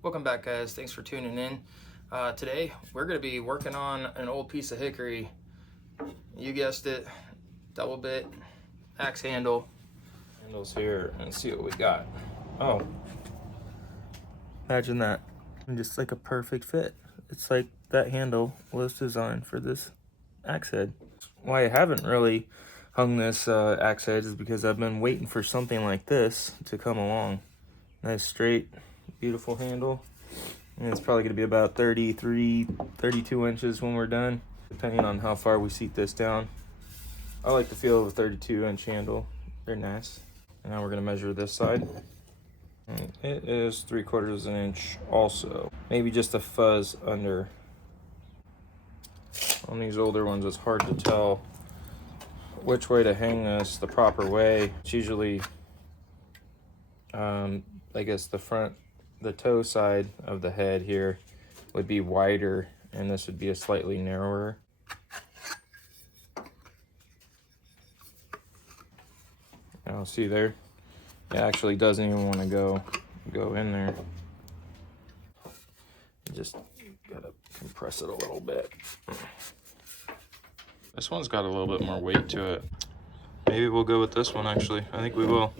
Welcome back, guys. Thanks for tuning in. Today we're going to be working on an old piece of hickory. You guessed it, double bit axe handle. Handles here and see what we got. Oh, imagine that. And just like a perfect fit. It's like that handle was designed for this axe head. Why I haven't really hung this axe head is because I've been waiting for something like this to come along. Nice straight, beautiful handle. And it's probably going to be about 33, 32 inches when we're done, depending on how far we seat this down. I like the feel of a 32-inch handle. They're nice. And now we're going to measure this side. And it is 3/4 inch also. Maybe just a fuzz under. On these older ones, it's hard to tell which way to hang this the proper way. It's usually, I guess the toe side of the head here would be wider, and this would be a slightly narrower. Now see there, it actually doesn't even want to go in there. You just gotta compress it a little bit. This one's got a little bit more weight to it. Maybe we'll go with this one actually. I think we will.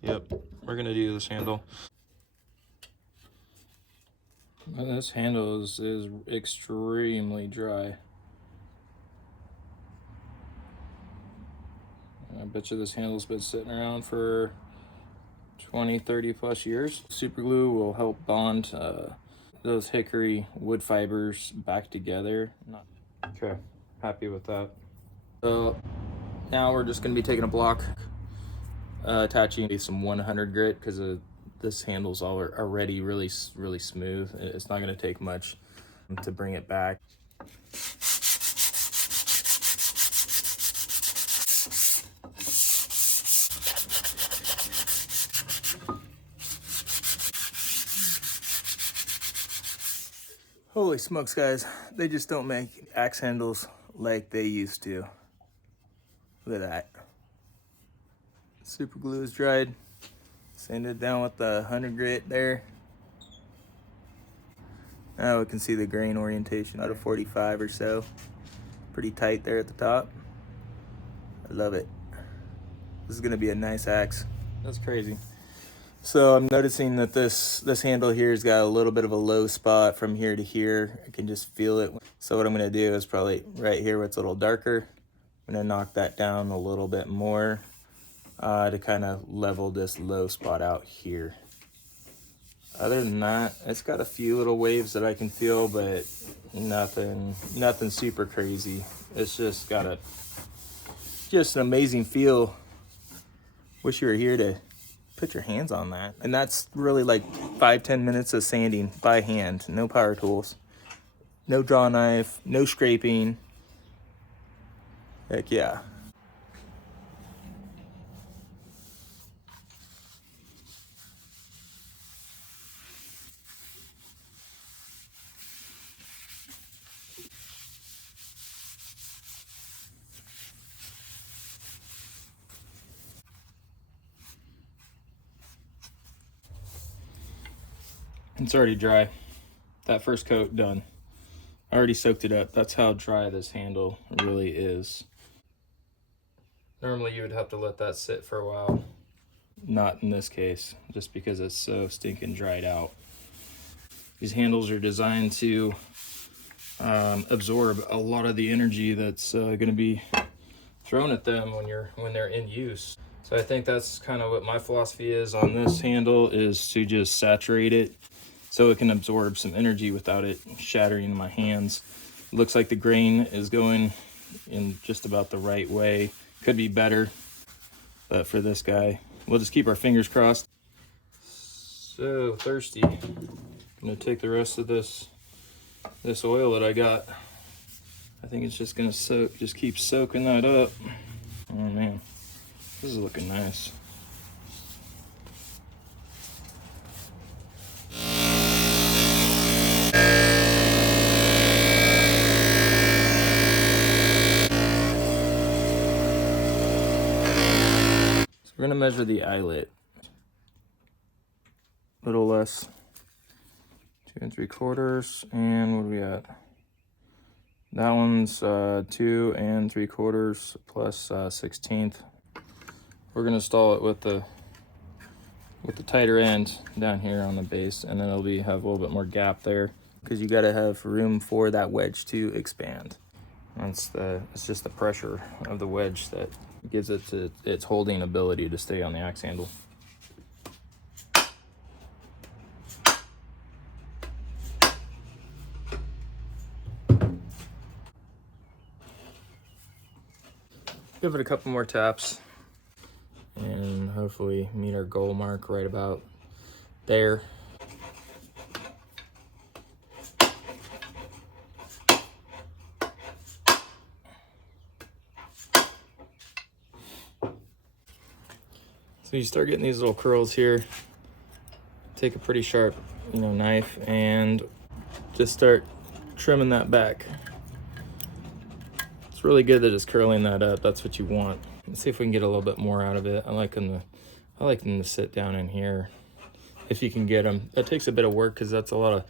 Yep, we're gonna do this handle. Well, this handle is extremely dry. I bet you this handle's been sitting around for 20, 30 plus years. Super glue will help bond those hickory wood fibers back together. Okay, happy with that. So now we're just gonna be taking a block, attaching some 100 grit because this handle's already really smooth. It's not gonna take much to bring it back. Holy smokes, guys. They just don't make axe handles like they used to. Look at that. Super glue is dried. Sanded down with the 100 grit there. Now we can see the grain orientation out of 45 or so. Pretty tight there at the top. I love it. This is gonna be a nice axe. That's crazy. So I'm noticing that this handle here has got a little bit of a low spot from here to here. I can just feel it. So what I'm gonna do is probably right here where it's a little darker, I'm gonna knock that down a little bit more to kind of level this low spot out here. Other than that, it's got a few little waves that I can feel, but nothing super crazy. It's just got an amazing feel. Wish you were here to put your hands on that. And that's really like 5-10 minutes of sanding by hand, no power tools, no draw knife, no scraping. Heck yeah. It's already dry. That first coat done. I already soaked it up. That's how dry this handle really is. Normally you would have to let that sit for a while. Not in this case, just because it's so stinking dried out. These handles are designed to absorb a lot of the energy that's going to be thrown at them when they're in use. So I think that's kind of what my philosophy is on this handle, is to just saturate it so it can absorb some energy without it shattering in my hands. It looks like the grain is going in just about the right way. Could be better, but for this guy, we'll just keep our fingers crossed. So thirsty. I'm gonna take the rest of this oil that I got. I think it's just gonna soak, just keep soaking that up. Oh man, this is looking nice. We're gonna measure the eyelet. little less. 2 3/4, and what are we at? That one's 2 3/4 plus 1/16. We're gonna install it with the tighter end down here on the base, and then it'll have a little bit more gap there because you got to have room for that wedge to expand. It's just the pressure of the wedge that gives it its holding ability to stay on the axe handle. Give it a couple more taps and hopefully meet our goal mark right about there. So you start getting these little curls here. Take a pretty sharp, knife and just start trimming that back. It's really good that it's curling that up. That's what you want. Let's see if we can get a little bit more out of it. I like them to sit down in here if you can get them. That takes a bit of work because that's a lot of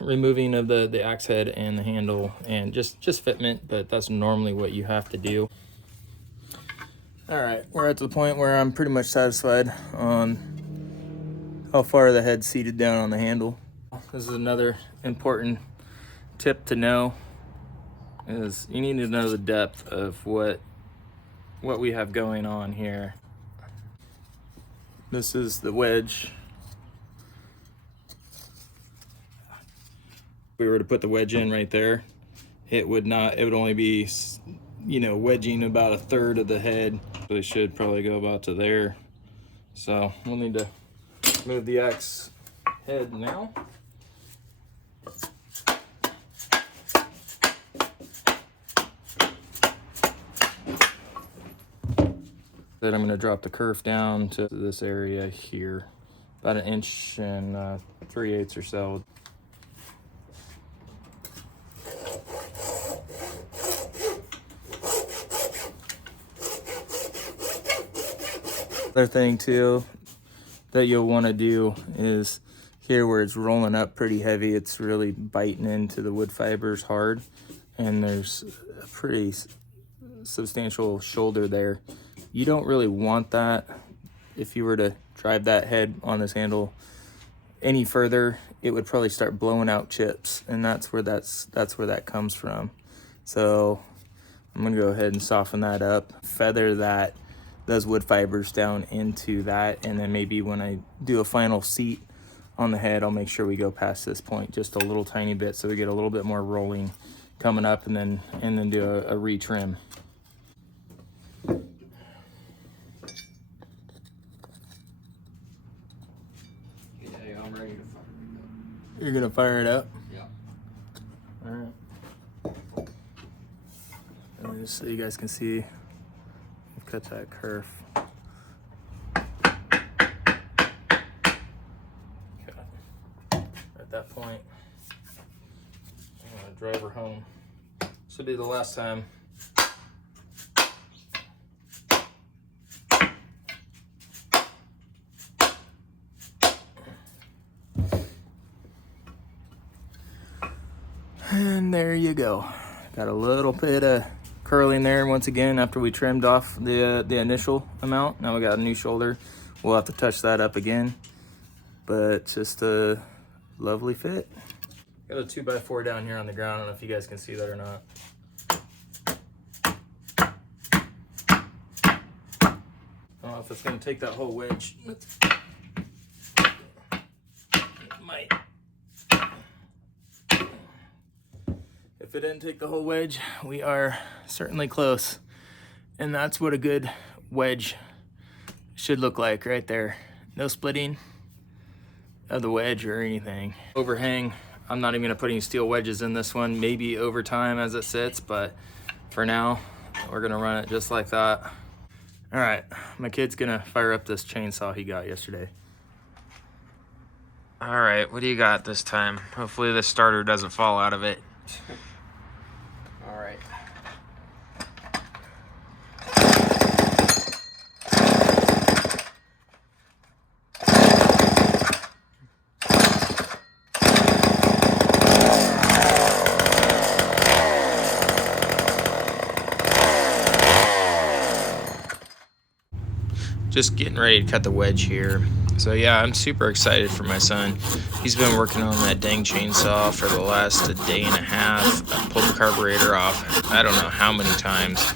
removing of the axe head and the handle and just fitment, but that's normally what you have to do. All right, we're at the point where I'm pretty much satisfied on how far the head's seated down on the handle. This is another important tip to know, is you need to know the depth of what we have going on here. This is the wedge. If we were to put the wedge in right there, it would only be, wedging about 1/3 of the head. It should probably go about to there. So we'll need to move the axe head now. Then I'm going to drop the kerf down to this area here, about 1 3/8 inches or so. Other thing too that you'll want to do is here where it's rolling up pretty heavy, it's really biting into the wood fibers hard, and there's a pretty substantial shoulder there. You don't really want that. If you were to drive that head on this handle any further, it would probably start blowing out chips, and that's where that comes from. So I'm gonna go ahead and soften that up, feather those wood fibers down into that, and then maybe when I do a final seat on the head, I'll make sure we go past this point just a little tiny bit so we get a little bit more rolling coming up, and then do a retrim. Yeah, I'm ready to fire it up. You're gonna fire it up? Yeah. All right. And just so you guys can see, cut that kerf. Okay. At that point, I'm gonna drive her home. This will be the last time. And there you go. Got a little bit of curling there once again after we trimmed off the initial amount. Now we got a new shoulder. We'll have to touch that up again, but just a lovely fit. Got a 2x4 down here on the ground. I don't know if you guys can see that or not. I don't know if it's gonna take that whole wedge. It might. If it didn't take the whole wedge, we are certainly close. And that's what a good wedge should look like right there. No splitting of the wedge or anything. Overhang, I'm not even gonna put any steel wedges in this one, maybe over time as it sits, but for now, we're gonna run it just like that. All right, my kid's gonna fire up this chainsaw he got yesterday. All right, what do you got this time? Hopefully the starter doesn't fall out of it. All right. just getting ready to cut the wedge here. So yeah, I'm super excited for my son. He's been working on that dang chainsaw for the last day and a half. I pulled the carburetor off I don't know how many times,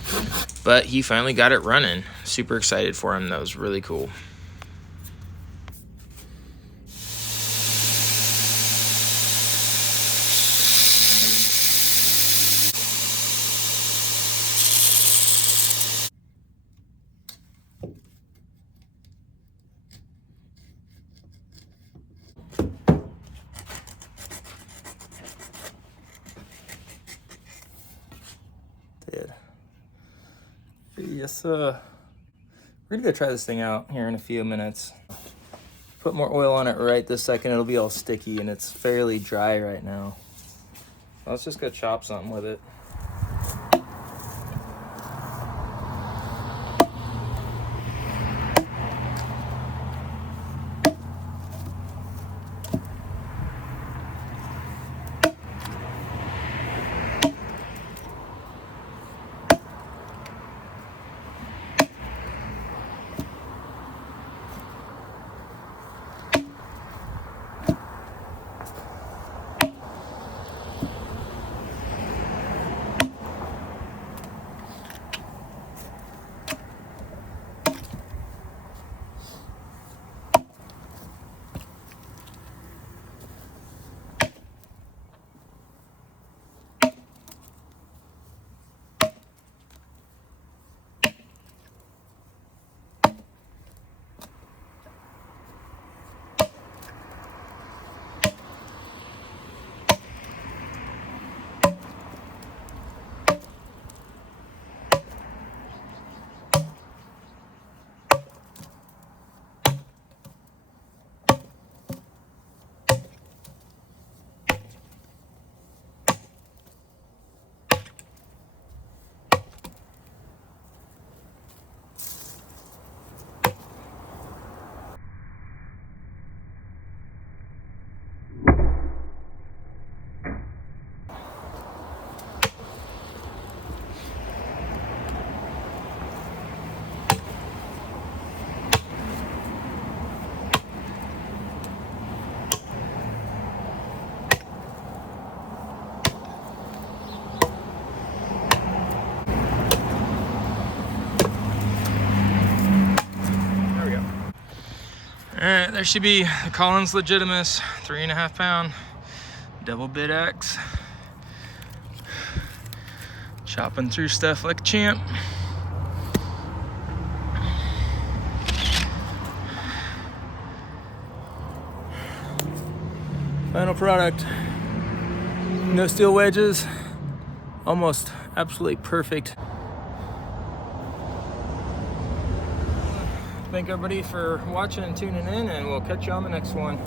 but he finally got it running. Super excited for him. That was really cool. Yes, we're gonna go try this thing out here in a few minutes. Put more oil on it right this second, it'll be all sticky, and it's fairly dry right now. Let's just go chop something with it. Alright, there should be the Collins Legitimus 3.5 pound double bit X. Chopping through stuff like a champ. Final product. No steel wedges. Almost absolutely perfect. Thank everybody for watching and tuning in, and we'll catch you on the next one.